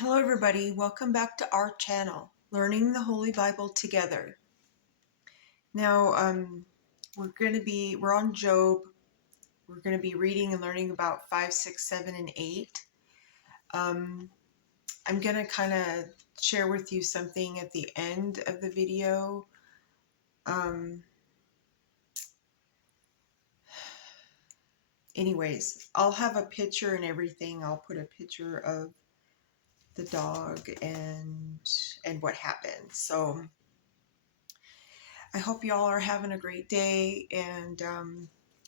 Hello everybody, welcome back to our channel, Learning the Holy Bible Together. Now, we're on Job. We're going to be reading and learning about 5, 6, 7, and 8. I'm going to kind of share with you something at the end of the video. Anyways, I'll have a picture and everything. I'll put a picture of the dog and what happened. So I hope y'all are having a great day, and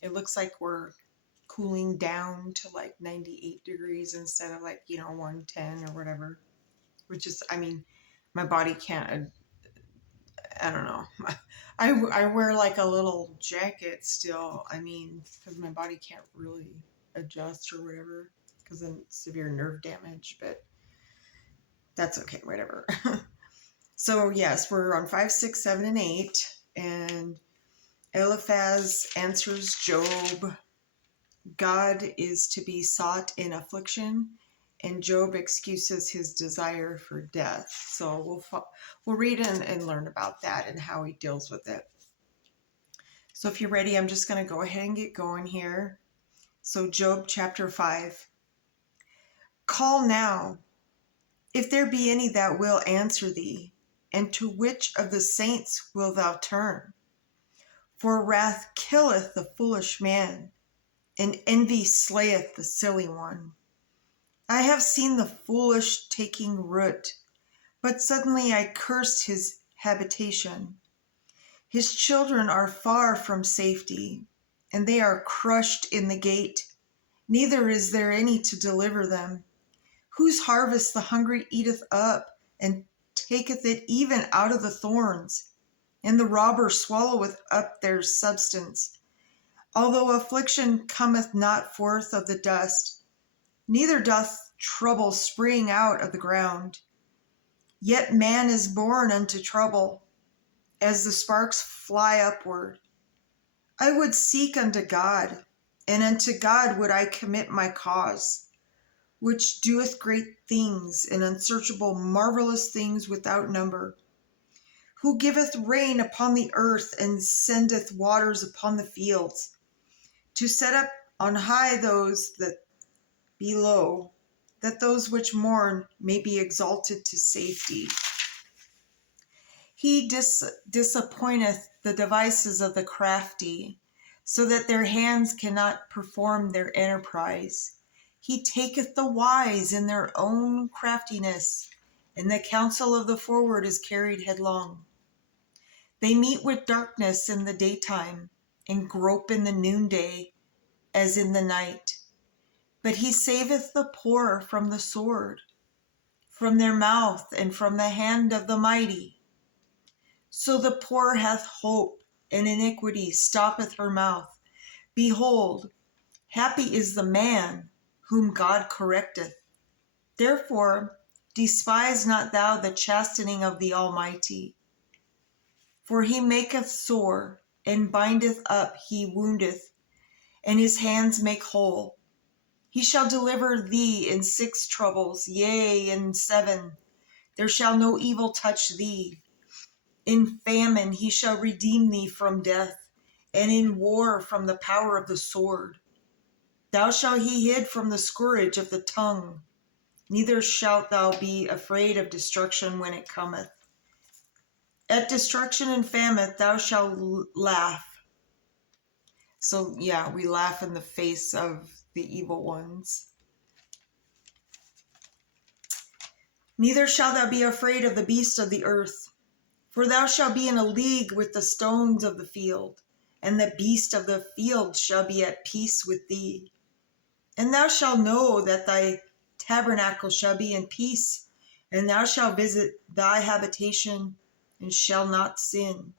it looks like we're cooling down to like 98 degrees instead of 110 or whatever, which is, my body can't, I don't know. I wear like a little jacket still, because my body can't really adjust or whatever because of severe nerve damage, but that's okay, whatever. So yes, we're on 5, 6, 7, and 8, and Eliphaz answers Job. God is to be sought in affliction, and Job excuses his desire for death. So we'll read and learn about that and how he deals with it. So if you're ready, I'm just going to go ahead and get going here. So Job chapter 5. Call now, if there be any that will answer thee, and to which of the saints wilt thou turn? For wrath killeth the foolish man, and envy slayeth the silly one. I have seen the foolish taking root, but suddenly I cursed his habitation. His children are far from safety, and they are crushed in the gate. Neither is there any to deliver them. Whose harvest the hungry eateth up, and taketh it even out of the thorns, and the robber swalloweth up their substance. Although affliction cometh not forth of the dust, neither doth trouble spring out of the ground. Yet man is born unto trouble, as the sparks fly upward. I would seek unto God, and unto God would I commit my cause, which doeth great things and unsearchable marvelous things without number, who giveth rain upon the earth and sendeth waters upon the fields, to set up on high those that be low, that those which mourn may be exalted to safety. He disappointeth the devices of the crafty, so that their hands cannot perform their enterprise. He taketh the wise in their own craftiness, and the counsel of the forward is carried headlong. They meet with darkness in the daytime, and grope in the noonday, as in the night. But he saveth the poor from the sword, from their mouth, and from the hand of the mighty. So the poor hath hope, and iniquity stoppeth her mouth. Behold, happy is the man whom God correcteth. Therefore despise not thou the chastening of the Almighty. For he maketh sore, and bindeth up, he woundeth, and his hands make whole. He shall deliver thee in 6 troubles, yea, in 7. There shall no evil touch thee. In famine he shall redeem thee from death, and in war from the power of the sword. Thou shalt he hid from the scourge of the tongue, neither shalt thou be afraid of destruction when it cometh. At destruction and famine thou shalt laugh. So yeah, we laugh in the face of the evil ones. Neither shalt thou be afraid of the beast of the earth, for thou shalt be in a league with the stones of the field, and the beast of the field shall be at peace with thee. And thou shalt know that thy tabernacle shall be in peace, and thou shalt visit thy habitation, and shall not sin.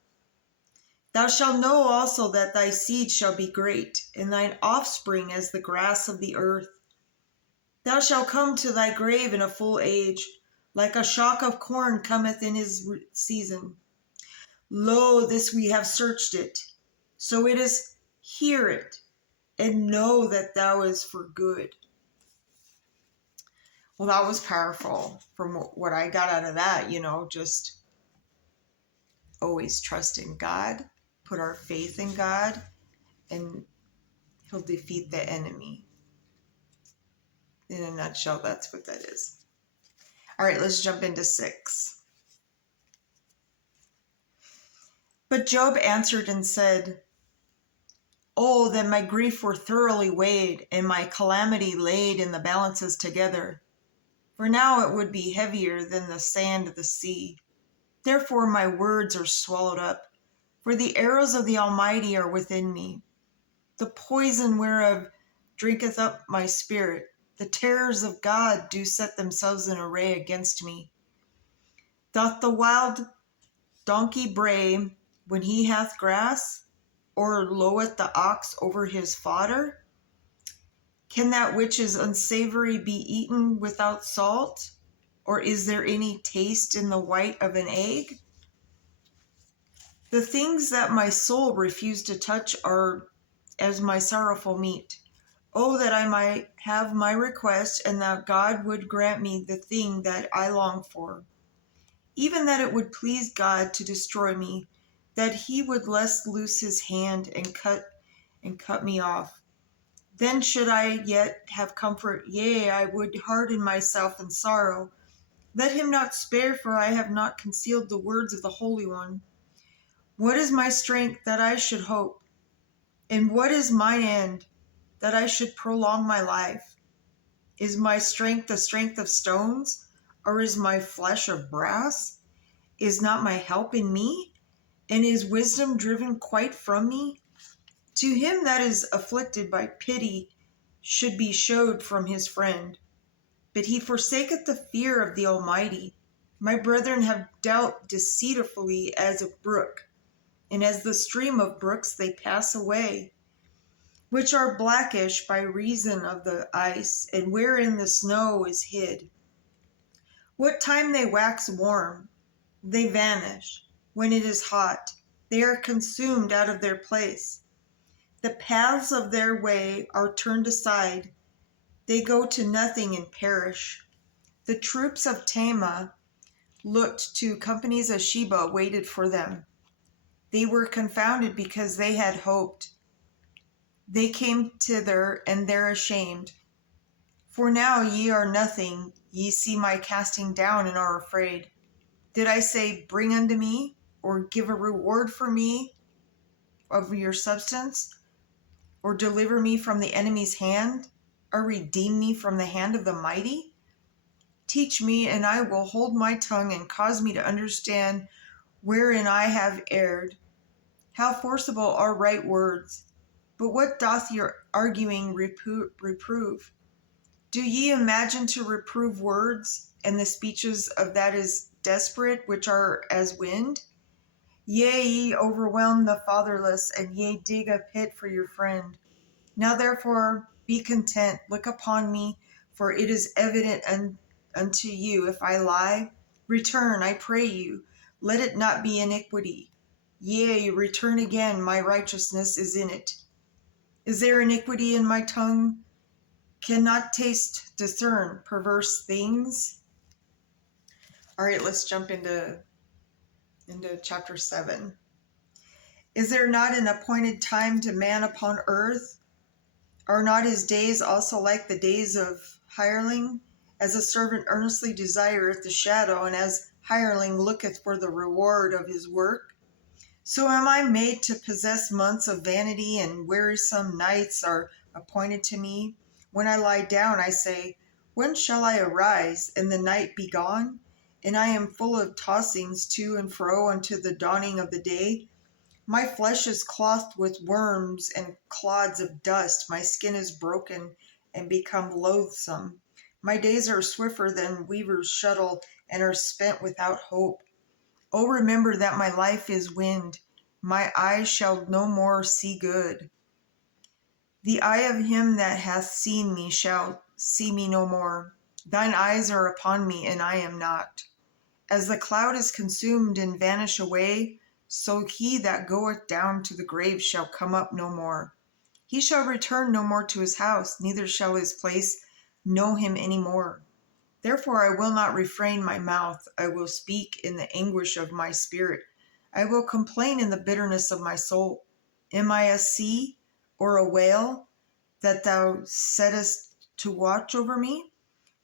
Thou shalt know also that thy seed shall be great, and thine offspring as the grass of the earth. Thou shalt come to thy grave in a full age, like a shock of corn cometh in his season. Lo, this we have searched it. So it is, hear it, and know that thou is for good. Well, that was powerful from what I got out of that, just always trust in God, put our faith in God, and He'll defeat the enemy. In a nutshell, that's what that is. All right, let's jump into 6. But Job answered and said, "Oh, that my grief were thoroughly weighed, and my calamity laid in the balances together. For now it would be heavier than the sand of the sea. Therefore my words are swallowed up, for the arrows of the Almighty are within me. The poison whereof drinketh up my spirit. The terrors of God do set themselves in array against me. Doth the wild donkey bray when he hath grass, or loweth the ox over his fodder? Can that which is unsavory be eaten without salt? Or is there any taste in the white of an egg? The things that my soul refused to touch are as my sorrowful meat. Oh, that I might have my request, and that God would grant me the thing that I long for. Even that it would please God to destroy me, that he would less loose his hand and cut me off. Then should I yet have comfort, yea, I would harden myself in sorrow. Let him not spare, for I have not concealed the words of the Holy One. What is my strength that I should hope? And what is mine end that I should prolong my life? Is my strength the strength of stones, or is my flesh of brass? Is not my help in me, and is wisdom driven quite from me? To him that is afflicted by pity should be showed from his friend. But he forsaketh the fear of the Almighty. My brethren have dealt deceitfully as a brook, and as the stream of brooks they pass away, which are blackish by reason of the ice, and wherein the snow is hid. What time they wax warm, they vanish. When it is hot, they are consumed out of their place. The paths of their way are turned aside. They go to nothing and perish. The troops of Tema looked to companies of Sheba, waited for them. They were confounded because they had hoped. They came thither, and they're ashamed. For now ye are nothing, ye see my casting down, and are afraid. Did I say, bring unto me, or give a reward for me of your substance, or deliver me from the enemy's hand, or redeem me from the hand of the mighty? Teach me, and I will hold my tongue, and cause me to understand wherein I have erred. How forcible are right words! But what doth your arguing reprove? Do ye imagine to reprove words, and the speeches of that is desperate, which are as wind? Yea, ye overwhelm the fatherless, and ye dig a pit for your friend. Now therefore be content, look upon me, for it is evident unto you if I lie. Return, I pray you, let it not be iniquity. Yea, return again, my righteousness is in it. Is there iniquity in my tongue? Cannot taste, discern perverse things? All right, let's jump into chapter 7. Is there not an appointed time to man upon earth? Are not his days also like the days of hireling? As a servant earnestly desireth the shadow, and as hireling looketh for the reward of his work? So am I made to possess months of vanity, and wearisome nights are appointed to me. When I lie down, I say, when shall I arise, and the night be gone? And I am full of tossings to and fro unto the dawning of the day. My flesh is clothed with worms and clods of dust. My skin is broken and become loathsome. My days are swifter than weaver's shuttle, and are spent without hope. Oh, remember that my life is wind. My eyes shall no more see good. The eye of him that hath seen me shall see me no more. Thine eyes are upon me, and I am not. As the cloud is consumed and vanish away, so he that goeth down to the grave shall come up no more. He shall return no more to his house, neither shall his place know him any more. Therefore I will not refrain my mouth. I will speak in the anguish of my spirit. I will complain in the bitterness of my soul. Am I a sea or a whale that thou settest to watch over me?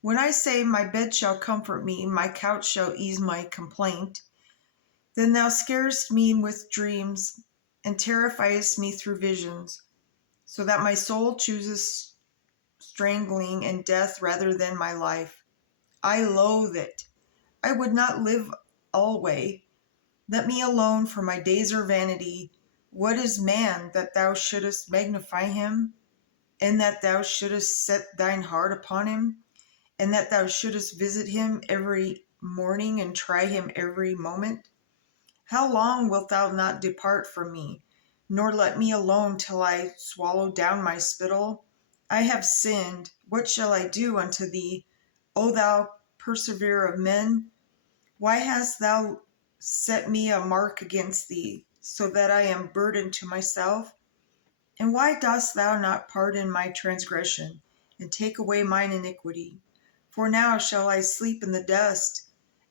When I say, my bed shall comfort me, my couch shall ease my complaint, then thou scarest me with dreams, and terrifiest me through visions, so that my soul chooses strangling and death rather than my life. I loathe it. I would not live alway. Let me alone, for my days are vanity. What is man, that thou shouldest magnify him, and that thou shouldest set thine heart upon him, and that thou shouldest visit him every morning and try him every moment? How long wilt thou not depart from me, nor let me alone till I swallow down my spittle? I have sinned. What shall I do unto thee, O thou perseverer of men? Why hast thou set me a mark against thee, so that I am burdened to myself? And why dost thou not pardon my transgression, and take away mine iniquity? For now shall I sleep in the dust,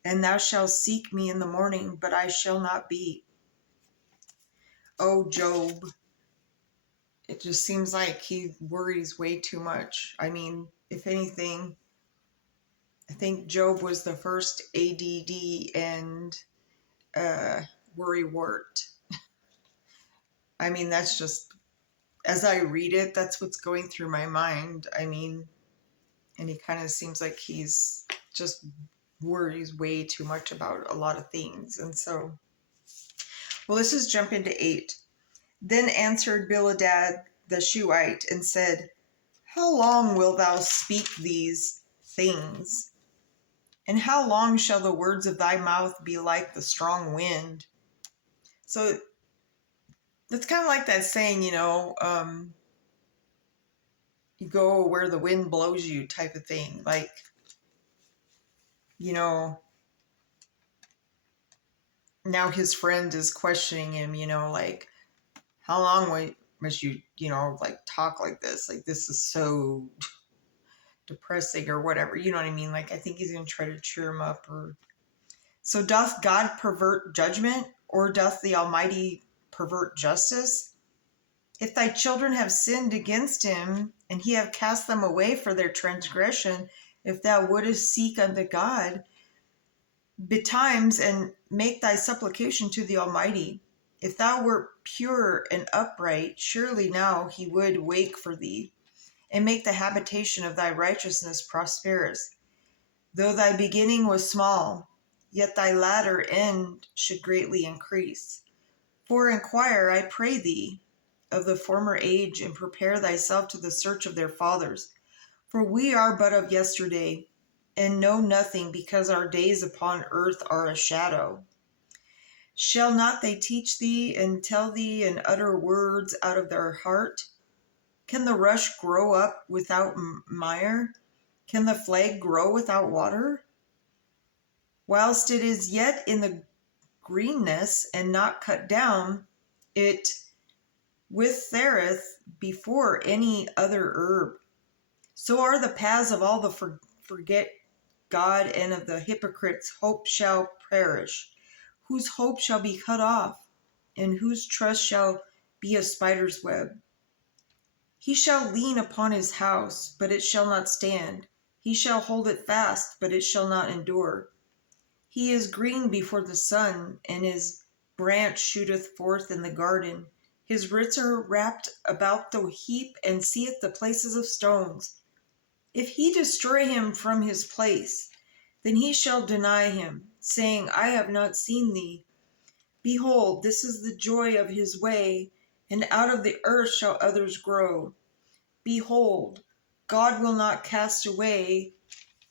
and thou shalt seek me in the morning, but I shall not be. Oh, Job. It just seems like he worries way too much. I mean, if anything, I think Job was the first ADD and worry wart. I mean, that's just, as I read it, that's what's going through my mind. I mean, and he kind of seems like he's just worries way too much about a lot of things. And so, well, let's just jump into 8. Then answered Bildad the Shuhite and said, how long wilt thou speak these things? And how long shall the words of thy mouth be like the strong wind? So that's kind of like that saying, you go where the wind blows you type of thing. Like, now his friend is questioning him, like, how long must you, like talk like this? Like, this is so depressing or whatever. You know what I mean? Like, I think he's going to try to cheer him up. Or so doth God pervert judgment, or doth the Almighty pervert justice? If thy children have sinned against him, and he have cast them away for their transgression, if thou wouldest seek unto God betimes, and make thy supplication to the Almighty, if thou wert pure and upright, surely now he would wake for thee, and make the habitation of thy righteousness prosperous. Though thy beginning was small, yet thy latter end should greatly increase. For inquire, I pray thee, of the former age, and prepare thyself to the search of their fathers. For we are but of yesterday, and know nothing, because our days upon earth are a shadow. Shall not they teach thee, and tell thee, and utter words out of their heart? Can the rush grow up without mire? Can the flag grow without water? Whilst it is yet in the greenness, and not cut down, it withereth before any other herb. So are the paths of all the forget God, and of the hypocrites hope shall perish, whose hope shall be cut off, and whose trust shall be a spider's web. He shall lean upon his house, but it shall not stand. He shall hold it fast, but it shall not endure. He is green before the sun, and his branch shooteth forth in the garden. His roots are wrapped about the heap, and seeth the places of stones. If he destroy him from his place, then he shall deny him, saying, I have not seen thee. Behold, this is the joy of his way, and out of the earth shall others grow. Behold, God will not cast away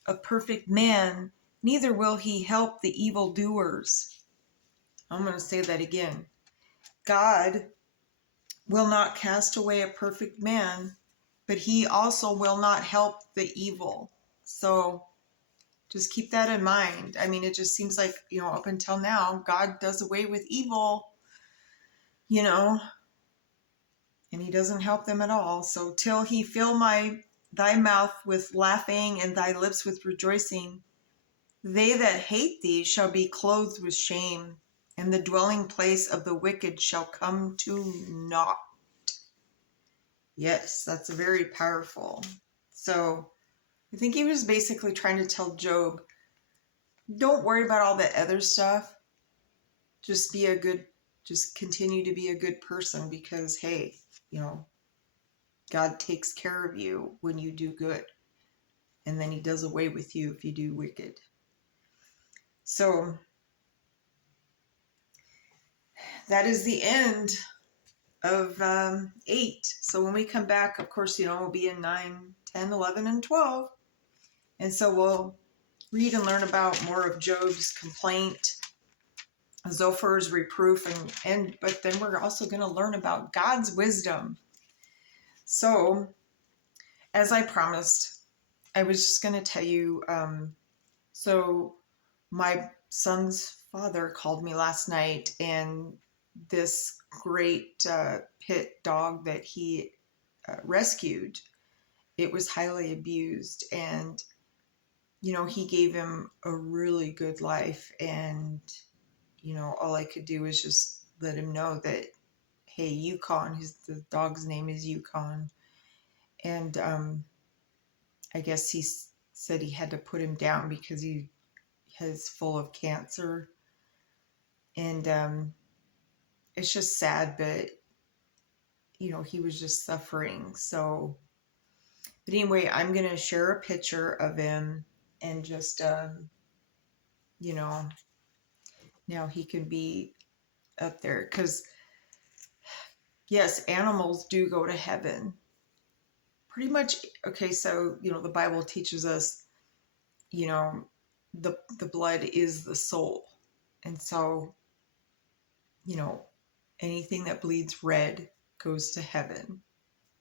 a perfect man, neither will he help the evildoers. I'm going to say that again. God will not cast away a perfect man, but he also will not help the evil. So just keep that in mind. I mean, it just seems like, up until now, God does away with evil, and he doesn't help them at all. So till he fill thy mouth with laughing and thy lips with rejoicing. They that hate thee shall be clothed with shame, and the dwelling place of the wicked shall come to naught. Yes, that's very powerful. So I think he was basically trying to tell Job, don't worry about all the other stuff. Just continue to be a good person because, hey, God takes care of you when you do good. And then he does away with you if you do wicked. So that is the end of 8. So when we come back, of course, we'll be in 9, 10, 11, and 12. And so we'll read and learn about more of Job's complaint, Zophir's reproof, but then we're also going to learn about God's wisdom. So, as I promised, I was just going to tell you, so my son's father called me last night, and this great pit dog that he rescued, it was highly abused, and he gave him a really good life, and all I could do was just let him know that, hey, Yukon, the dog's name is Yukon, and I guess he said he had to put him down because he is full of cancer, and it's just sad, but he was just suffering. So, but anyway, I'm gonna share a picture of him, and just now he can be up there, because yes, animals do go to heaven pretty much. Okay, so the Bible teaches us the blood is the soul, and so anything that bleeds red goes to heaven.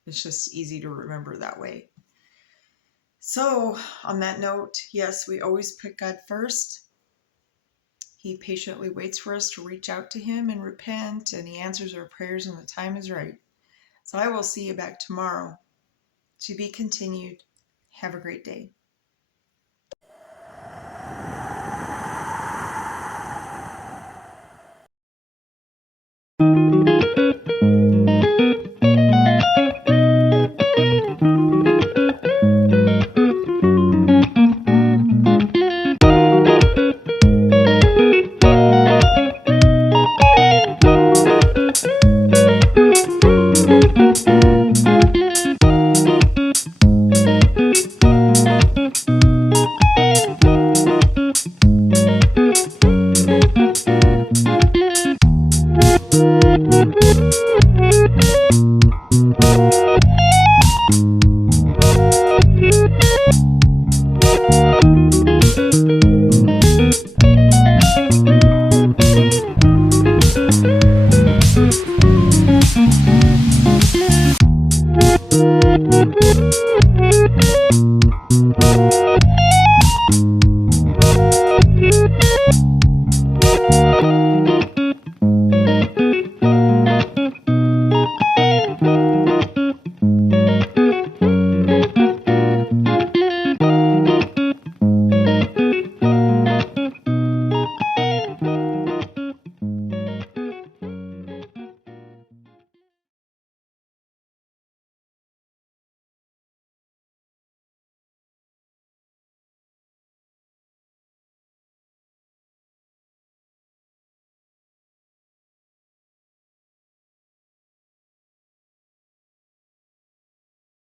It's just easy to remember that way. So on that note, yes, we always put God first. He patiently waits for us to reach out to him and repent, and he answers our prayers when the time is right. So I will see you back tomorrow. To be continued. Have a great day.